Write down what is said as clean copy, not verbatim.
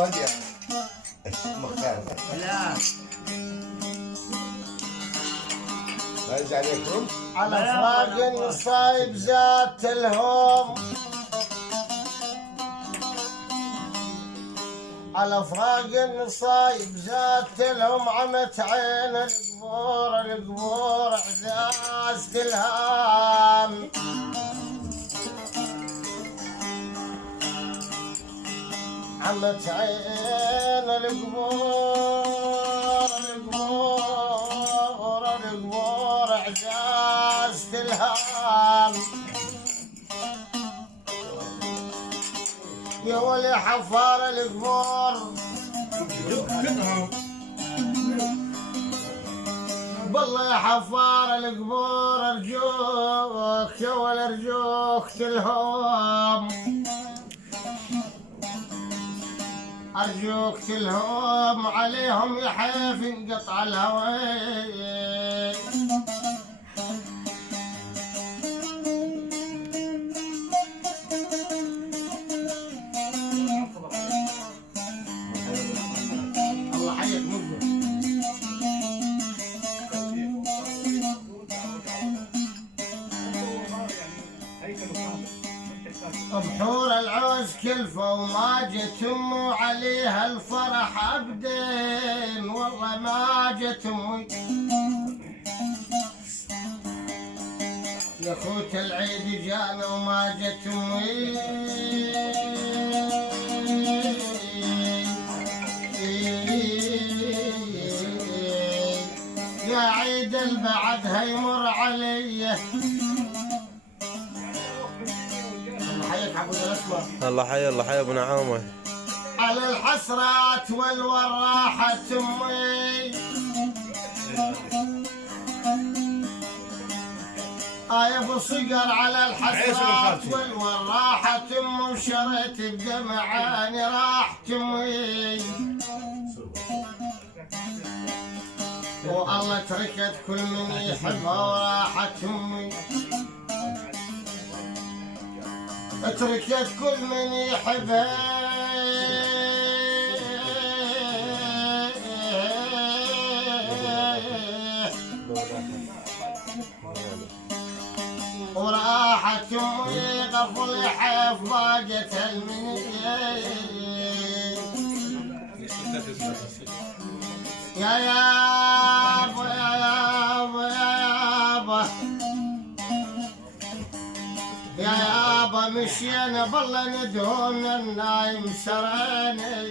بادية مختار. لا ما يجي عليكم على فراق النصايب ذات الهوم، على فراق النصايب ذات الهوم، عمت عين القبور القبور اعزاز الهام. عمت عين القبور القبور القبور اعزاز الهام. يا ولي حفار القبور بالله يا حفار القبور ارجوك يا ولي ارجوك تلهوم، ارجوك تلهوم عليهم يحيف انقطع الهوى. الله حيك مقبل بحور العوز كلفة وما جت امه عليها الفرح ابدين، والله ما جت امي يا خوت العيد جانا وما جت امي. يا عيد البعد هيمر علي. الله حي الله حي ابو نعامه. على الحسرات والوراحة امي يا ابو صقر، على الحسرات والوراحة امي وشريت بدمع عيني راحت امي. والله تركت كل من يحبها وراحت امي، تركت كل من يحبها وراحت امي غفل حيف ضاقت المنيه. يا يابا يا يابا يا يابا يا يابا مشينا بالله ندهون النايم سراني.